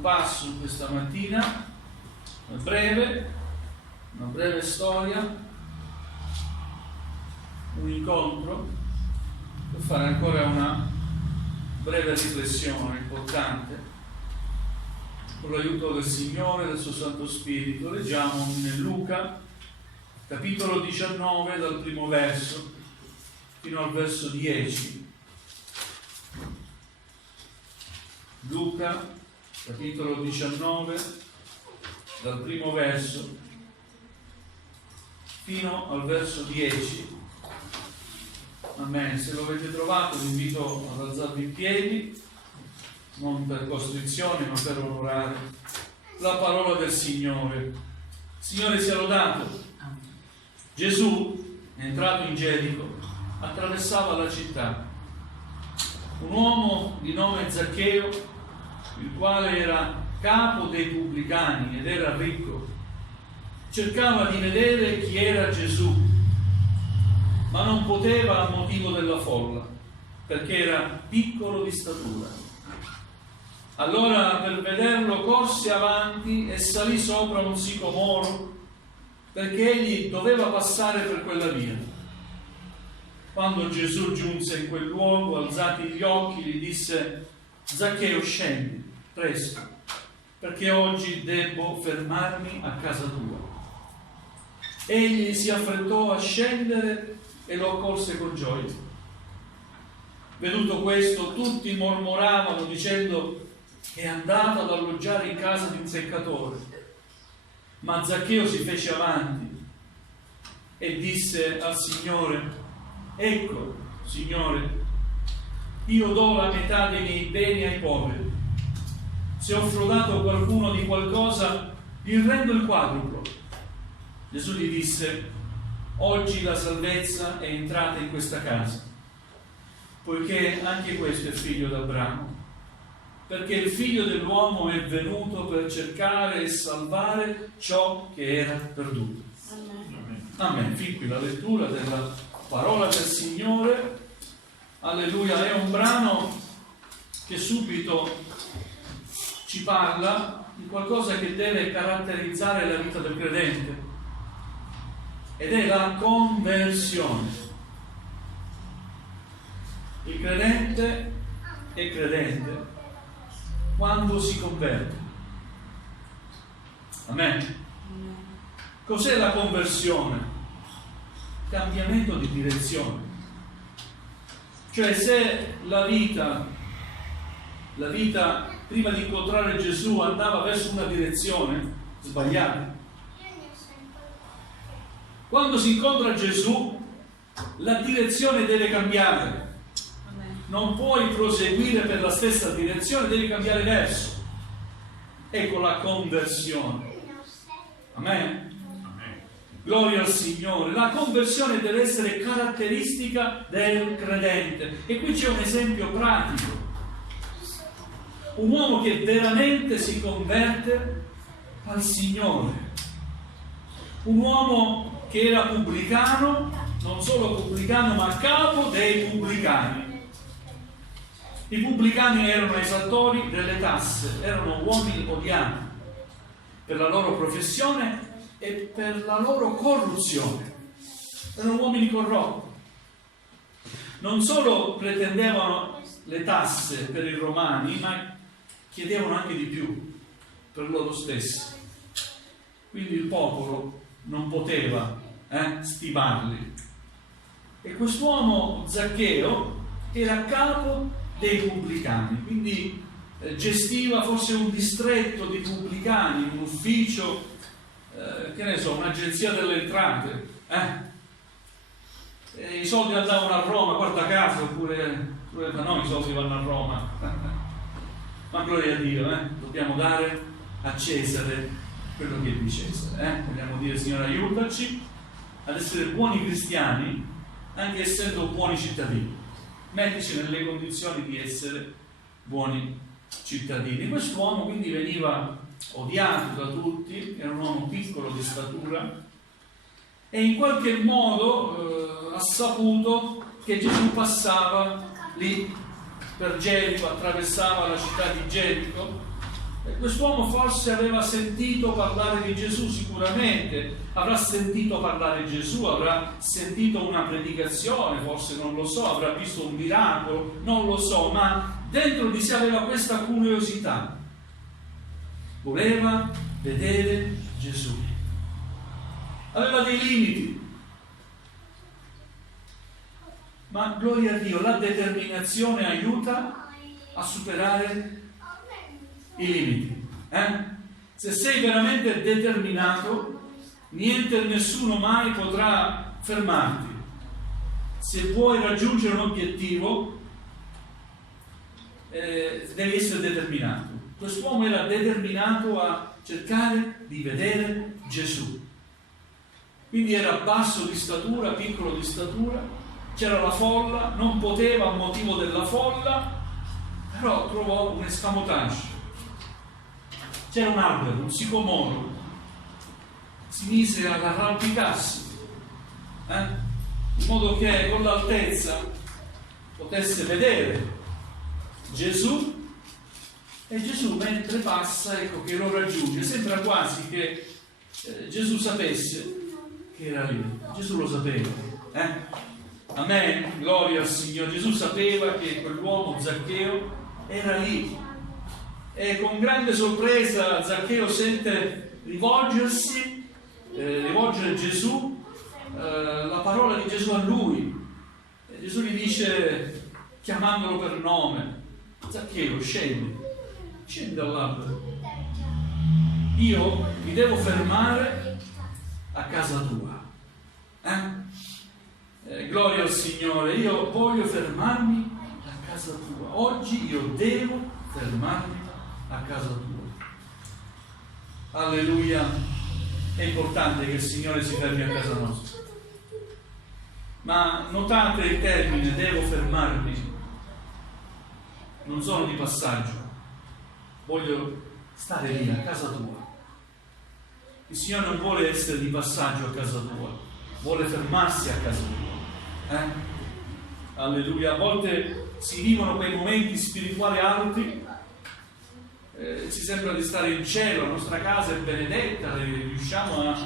Passo questa mattina, una breve storia, un incontro per fare ancora una breve riflessione importante con l'aiuto del Signore e del suo Santo Spirito. Leggiamo in Luca capitolo 19 dal primo verso fino al verso 10. Luca capitolo 19, dal primo verso fino al verso 10. Amen. Se lo avete trovato vi invito ad alzarvi in piedi, non per costrizione ma per onorare la parola del Signore. Il Signore sia lodato. Gesù, entrato in Gerico, attraversava la città. Un uomo di nome Zaccheo, il quale era capo dei pubblicani ed era ricco, cercava di vedere chi era Gesù, ma non poteva a motivo della folla, perché era piccolo di statura. Allora per vederlo corse avanti e salì sopra un sicomoro, perché egli doveva passare per quella via. Quando Gesù giunse in quel luogo, alzati gli occhi, gli disse: Zaccheo, scendi presto, perché oggi debbo fermarmi a casa tua. Egli si affrettò a scendere e lo accolse con gioia. Veduto questo, tutti mormoravano dicendo: è andato ad alloggiare in casa di un peccatore. Ma Zaccheo si fece avanti e disse al Signore: ecco, Signore, io do la metà dei miei beni ai poveri. Se ho frodato qualcuno di qualcosa, gli rendo il quadruplo. Gesù gli disse: oggi la salvezza è entrata in questa casa, poiché anche questo è figlio d'Abramo, perché il figlio dell'uomo è venuto per cercare e salvare ciò che era perduto. Amen. Amen. Fin qui la lettura della parola del Signore. Alleluia. È un brano che subito ci parla di qualcosa che deve caratterizzare la vita del credente, ed è la conversione. Il credente è credente quando si converte. Amen. Cos'è la conversione? Cambiamento di direzione. Cioè, se la vita prima di incontrare Gesù andava verso una direzione sbagliata, quando si incontra Gesù la direzione deve cambiare. Non puoi proseguire per la stessa direzione, devi cambiare verso. Ecco la conversione. Amen. Gloria al Signore. La conversione deve essere caratteristica del credente. E qui c'è un esempio pratico. Un uomo che veramente si converte al Signore. Un uomo che era pubblicano, non solo pubblicano, ma capo dei pubblicani. I pubblicani erano esattori delle tasse, erano uomini odiati per la loro professione e per la loro corruzione. Erano uomini corrotti. Non solo pretendevano le tasse per i romani, ma chiedevano anche di più per loro stessi. Quindi il popolo non poteva stimarli. E quest'uomo Zaccheo era capo dei pubblicani, quindi gestiva forse un distretto di pubblicani, un ufficio, che ne so, un'agenzia delle entrate. I soldi andavano a Roma, guarda caso, oppure da noi i soldi vanno a Roma. Ma gloria a Dio, dobbiamo dare a Cesare quello che è di Cesare. Vogliamo dire: Signore, aiutaci ad essere buoni cristiani, anche essendo buoni cittadini. Mettici nelle condizioni di essere buoni cittadini. Quest'uomo quindi veniva odiato da tutti, era un uomo piccolo di statura, e in qualche modo ha saputo che Gesù passava lì per Gerico, attraversava la città di Gerico, Quest'uomo forse aveva sentito parlare di Gesù, sicuramente avrà sentito parlare di Gesù, avrà sentito una predicazione, forse non lo so, avrà visto un miracolo, non lo so, ma dentro di sé aveva questa curiosità. Voleva vedere Gesù. Aveva dei limiti, ma gloria a Dio, la determinazione aiuta a superare i limiti. Se sei veramente determinato, niente e nessuno mai potrà fermarti. Se vuoi raggiungere un obiettivo, devi essere determinato. Quest'uomo era determinato a cercare di vedere Gesù. Quindi era basso di statura, piccolo di statura, c'era la folla, non poteva a motivo della folla, però trovò un escamotage. C'era un albero, un sicomoro, si mise ad arrampicarsi, in modo che con l'altezza potesse vedere Gesù, e Gesù mentre passa, ecco che lo raggiunge. Sembra quasi che Gesù sapesse che era lì. Gesù lo sapeva. Amen, gloria al Signore. Gesù sapeva che quell'uomo Zaccheo era lì. E con grande sorpresa Zaccheo sente rivolgere Gesù, la parola di Gesù a lui. E Gesù gli dice, chiamandolo per nome: Zaccheo, scendi dall'albero. Io mi devo fermare a casa tua. Gloria al Signore, io voglio fermarmi a casa tua. Oggi io devo fermarmi a casa tua. Alleluia. È importante che il Signore si fermi a casa nostra, ma notate il termine devo fermarmi, non sono di passaggio, voglio stare lì a casa tua. Il Signore non vuole essere di passaggio a casa tua, vuole fermarsi a casa tua. Alleluia. A volte si vivono quei momenti spirituali alti, ci sembra di stare in cielo, la nostra casa è benedetta, riusciamo a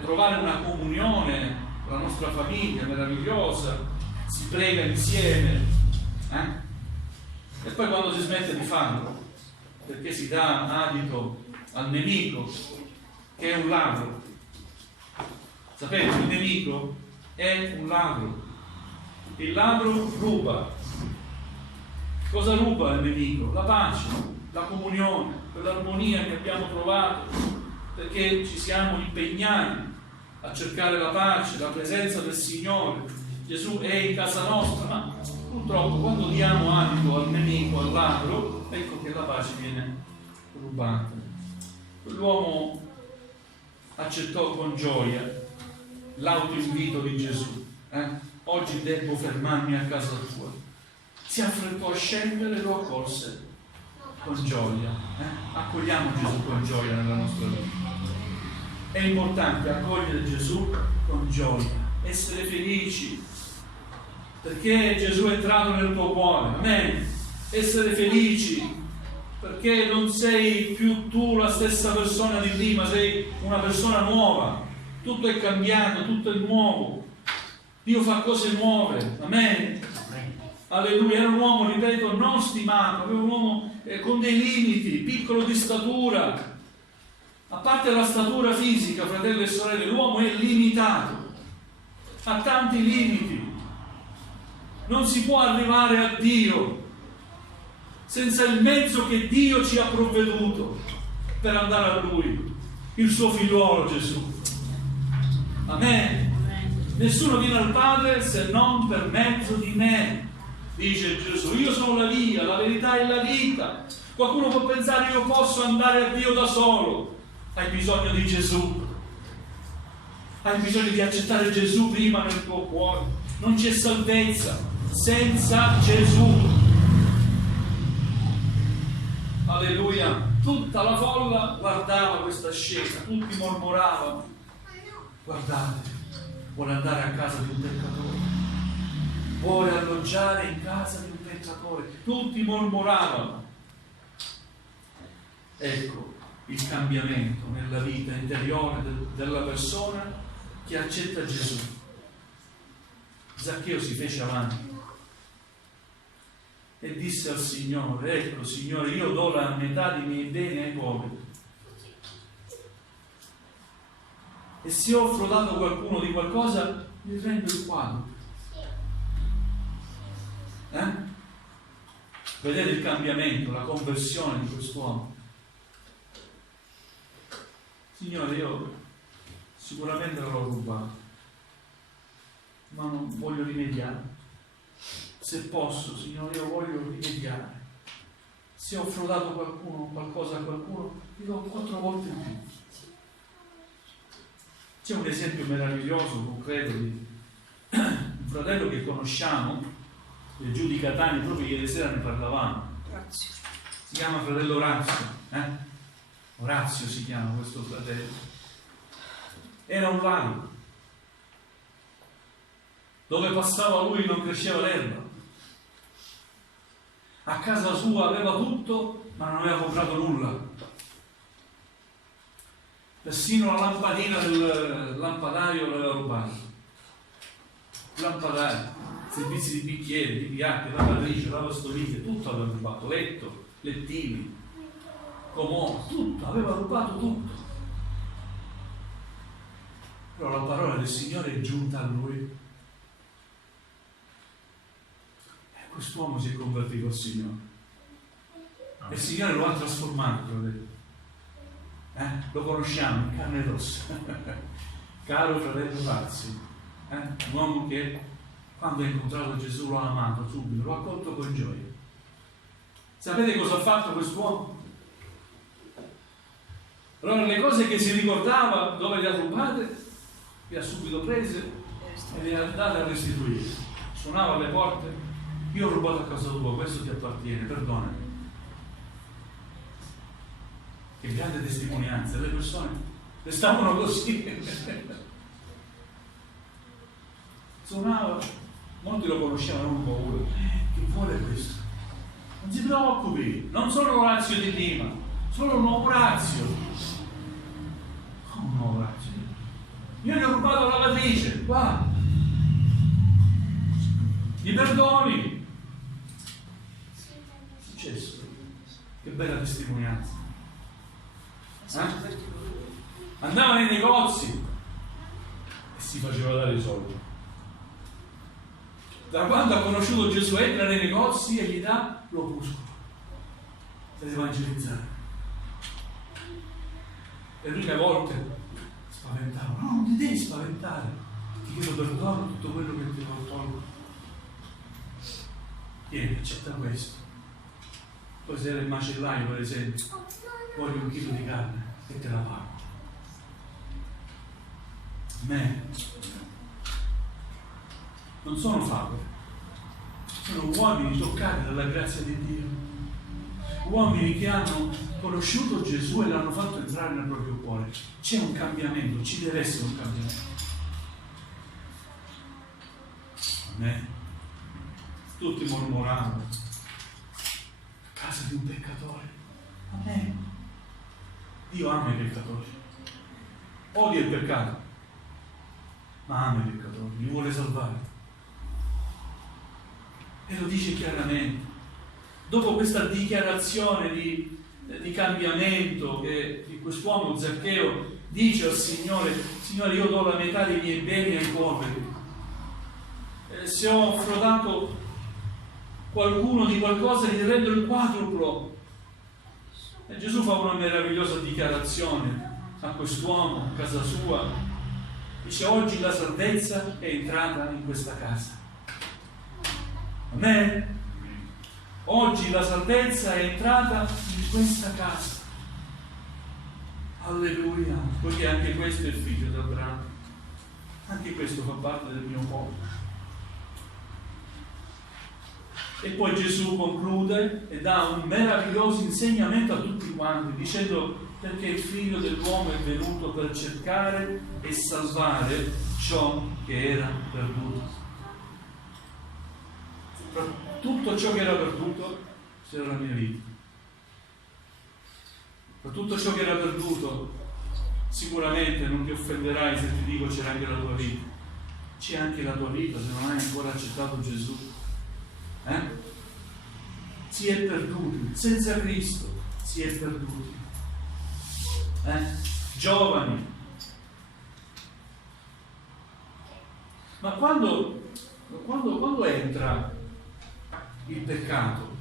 trovare una comunione con la nostra famiglia meravigliosa, si prega insieme, e poi quando si smette di farlo, perché si dà adito al nemico, che è un ladro. Sapete, il nemico è un ladro. Il ladro ruba. Cosa ruba il nemico? La pace, la comunione, quell'armonia che abbiamo trovato, perché ci siamo impegnati a cercare la pace, la presenza del Signore. Gesù è in casa nostra, ma purtroppo quando diamo adito al nemico, al ladro, ecco che la pace viene rubata. Quell'uomo accettò con gioia l'autoinvito di Gesù. Oggi devo fermarmi a casa tua. Si affrettò a scendere e lo accolse con gioia. Accogliamo Gesù con gioia nella nostra vita. È importante accogliere Gesù con gioia, essere felici perché Gesù è entrato nel tuo cuore. Amen. Essere felici perché non sei più tu la stessa persona di prima, sei una persona nuova, tutto è cambiato, tutto è nuovo, Dio fa cose nuove. Amen. Alleluia. Era un uomo, ripeto, non stimato, era un uomo con dei limiti, piccolo di statura. A parte la statura fisica, fratelli e sorelle, l'uomo è limitato, ha tanti limiti. Non si può arrivare a Dio senza il mezzo che Dio ci ha provveduto per andare a Lui, il suo figliuolo Gesù. Amen. Nessuno viene al Padre se non per mezzo di me, dice Gesù. Io sono la via, la verità e la vita. Qualcuno può pensare io posso andare a Dio da solo. Hai bisogno di Gesù. Hai bisogno di accettare Gesù prima nel tuo cuore. Non c'è salvezza senza Gesù. Alleluia. Tutta la folla guardava questa scena, tutti mormoravano. Guardate, vuole andare a casa di un peccatore, vuole alloggiare in casa di un peccatore. Tutti mormoravano. Ecco il cambiamento nella vita interiore della persona che accetta Gesù. Zaccheo si fece avanti e disse al Signore: ecco Signore, io do la metà dei miei beni ai poveri, e se ho frodato qualcuno di qualcosa gli rendo il quadro. Vedete il cambiamento, la conversione di quest'uomo. Signore, io sicuramente l'ho rubato, ma non voglio rimediare. Se posso, Signore, io voglio rimediare. Se ho frodato qualcuno, qualcosa a qualcuno, ti do 4 volte in più. C'è un esempio meraviglioso, concreto, di un fratello che conosciamo, giù di Catania, proprio ieri sera ne parlavamo. Si chiama fratello Orazio. Orazio si chiama questo fratello. Era un lago dove passava lui non cresceva l'erba. A casa sua aveva tutto, ma non aveva comprato nulla. Persino la lampadina del lampadario l'aveva rubata. Lampadario, servizi di bicchieri, di piatti, lavatrice, lavastoviglie, tutto aveva rubato, letto, lettini, comò, tutto, aveva rubato tutto. Però la parola del Signore è giunta a lui. E quest'uomo si è convertito al Signore. E il Signore lo ha trasformato. Lo conosciamo in carne ed ossa. Caro fratello Pazzi, un uomo che quando ha incontrato Gesù lo ha amato subito, lo ha accolto con gioia. Sapete cosa ha fatto quest'uomo? Allora le cose che si ricordava dove le ha rubate, le ha subito prese e le ha date a restituire. Suonava alle porte: io ho rubato a casa tua, questo ti appartiene, perdonami. Che grande testimonianza, le persone restavano così. Suonava, molti lo conoscevano un po', che vuole questo? Non si preoccupi, non sono Orazio di prima, sono un nuovo Orazio. Un nuovo Orazio? Io gli ho rubato la lavatrice, qua. Gli perdoni. È successo? Che bella testimonianza. Andava nei negozi e si faceva dare i soldi. Da quando ha conosciuto Gesù entra nei negozi e gli dà l'opuscolo per evangelizzare. E lui a volte spaventava: no, non ti devi spaventare, ti chiedo perdono per tutto quello che ti ho tolto. Tieni, accetta questo. Poi se era il macellaio, per esempio, voglio 1 chilo di carne e te la pago. Me non sono favole, sono uomini toccati dalla grazia di Dio, uomini che hanno conosciuto Gesù e l'hanno fatto entrare nel proprio cuore. C'è un cambiamento, ci deve essere un cambiamento. Amen. Tutti mormoravano: a casa di un peccatore. Amen. Dio ama i peccatori, odia il peccato, ma ama i peccatori, li vuole salvare. E lo dice chiaramente. Dopo questa dichiarazione di cambiamento che di quest'uomo Zaccheo dice al Signore: Signore, io do la metà dei miei beni ai poveri. Se ho frodato qualcuno di qualcosa, gli rendo il quadruplo. E Gesù fa una meravigliosa dichiarazione a quest'uomo, a casa sua. Dice: oggi la salvezza è entrata in questa casa. Amen. Oggi la salvezza è entrata in questa casa. Alleluia. Poiché anche questo è il figlio di Abramo. Anche questo fa parte del mio popolo. E poi Gesù conclude e dà un meraviglioso insegnamento a tutti quanti, dicendo: perché il figlio dell'uomo è venuto per cercare e salvare ciò che era perduto. Tutto ciò che era perduto c'era la mia vita. Per tutto ciò che era perduto, sicuramente non ti offenderai se ti dico c'è anche la tua vita. C'è anche la tua vita se non hai ancora accettato Gesù. Si è perduti, senza Cristo si è perduti. Giovani. Ma quando entra il peccato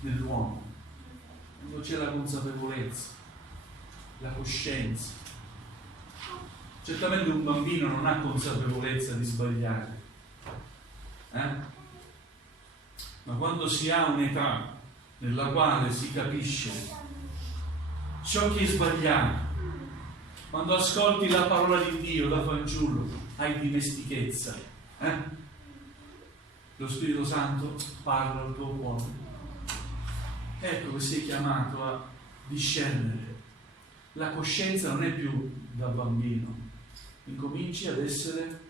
nell'uomo? Quando c'è la consapevolezza, la coscienza. Certamente un bambino non ha consapevolezza di sbagliare, ma quando si ha un'età nella quale si capisce ciò che è sbagliato, quando ascolti la parola di Dio da fanciullo, hai dimestichezza, lo Spirito Santo parla al tuo cuore. Ecco che sei chiamato a discernere. La coscienza non è più da bambino, incominci ad essere,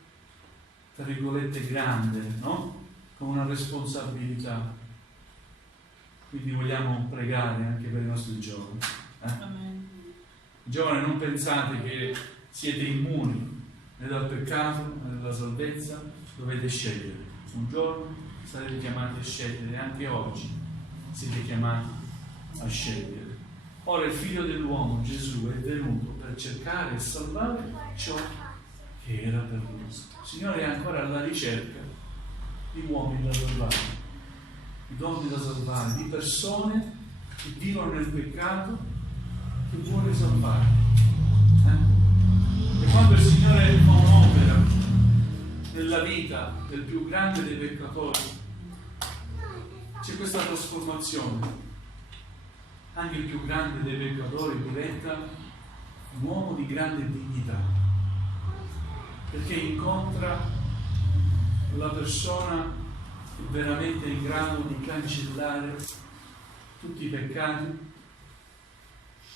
tra virgolette, grande, no? Con una responsabilità. Quindi vogliamo pregare anche per i nostri giovani. Giovani, non pensate che siete immuni né dal peccato né dalla salvezza, dovete scegliere. Un giorno sarete chiamati a scegliere, anche oggi siete chiamati a scegliere. Ora il Figlio dell'uomo, Gesù, è venuto per cercare e salvare ciò che era perduto. Il Signore è ancora alla ricerca di uomini da salvare, di donne da salvare, di persone che vivono nel peccato, che vuole salvare. E quando il Signore fa un'opera nella vita del più grande dei peccatori, c'è questa trasformazione. Anche il più grande dei peccatori diventa un uomo di grande dignità, perché incontra la persona veramente in grado di cancellare tutti i peccati,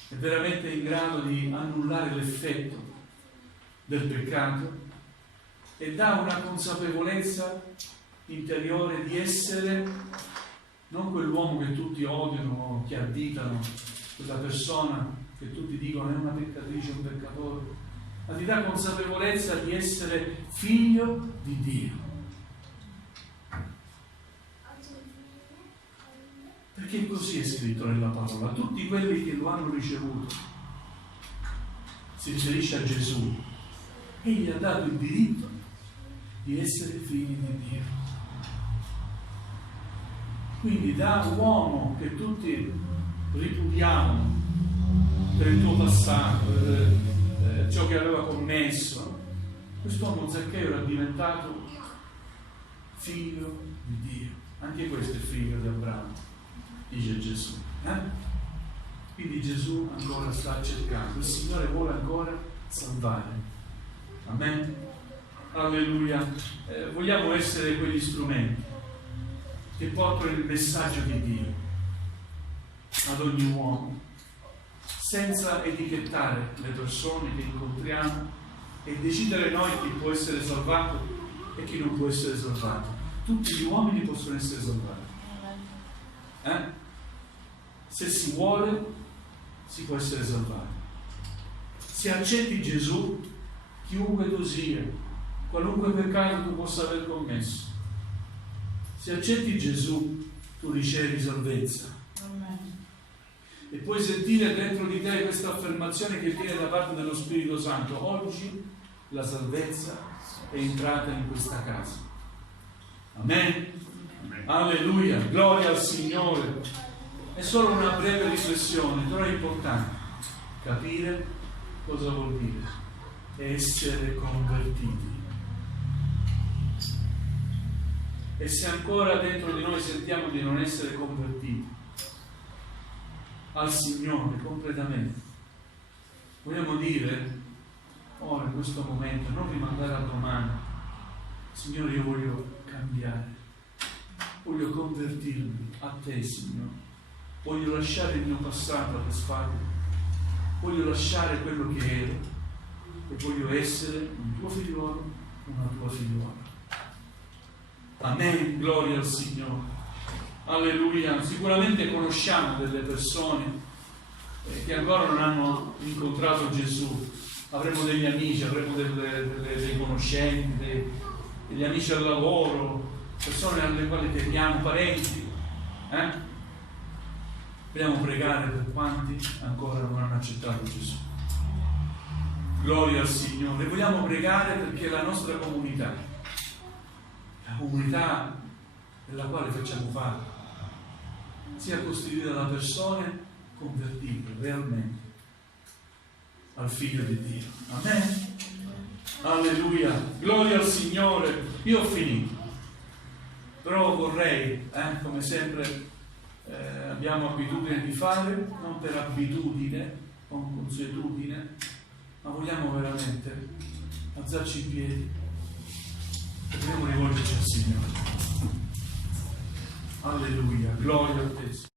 è veramente in grado di annullare l'effetto del peccato e dà una consapevolezza interiore di essere non quell'uomo che tutti odiano, che additano, quella persona che tutti dicono è una peccatrice, un peccatore, ma ti dà consapevolezza di essere figlio di Dio. Perché così è scritto nella parola. Tutti quelli che lo hanno ricevuto, si riferisce a Gesù, egli ha dato il diritto di essere figli di Dio. Quindi da uomo che tutti ripudiamo per il tuo passato, per ciò che aveva commesso, quest'uomo Zaccheo era diventato figlio di Dio. Anche questo è figlio di Abramo, dice Gesù. Quindi Gesù ancora sta cercando, il Signore vuole ancora salvare. Amen. Alleluia. Vogliamo essere quegli strumenti che portano il messaggio di Dio ad ogni uomo, senza etichettare le persone che incontriamo e decidere noi chi può essere salvato e chi non può essere salvato. Tutti gli uomini possono essere salvati. Se si vuole, si può essere salvati. Se accetti Gesù, chiunque tu sia, qualunque peccato tu possa aver commesso, se accetti Gesù, tu ricevi salvezza. Amen. E puoi sentire dentro di te questa affermazione che viene da parte dello Spirito Santo. Oggi la salvezza è entrata in questa casa. Amen. Amen. Alleluia. Gloria al Signore. È solo una breve riflessione, però è importante capire cosa vuol dire essere convertiti. E se ancora dentro di noi sentiamo di non essere convertiti al Signore completamente, vogliamo dire ora in questo momento, non rimandare a domani: Signore, io voglio cambiare, voglio convertirmi a Te, Signore, voglio lasciare il mio passato alle spalle, voglio lasciare quello che ero e voglio essere un tuo figliuolo, una tua figliuola. Amen, gloria al Signore. Alleluia. Sicuramente conosciamo delle persone che ancora non hanno incontrato Gesù. Avremo degli amici, avremo dei conoscenti, degli amici al lavoro, persone alle quali teniamo, parenti. Vogliamo pregare per quanti ancora non hanno accettato Gesù. Gloria al Signore. Vogliamo pregare perché la nostra comunità, la comunità nella quale facciamo parte, sia costituita da persone convertite realmente al Figlio di Dio. Amen. Alleluia. Gloria al Signore. Io ho finito. Però vorrei, come sempre abbiamo abitudine di fare, non per abitudine, con consuetudine, ma vogliamo veramente alzarci in piedi e vogliamo rivolgerci al Signore. Alleluia. Gloria a te.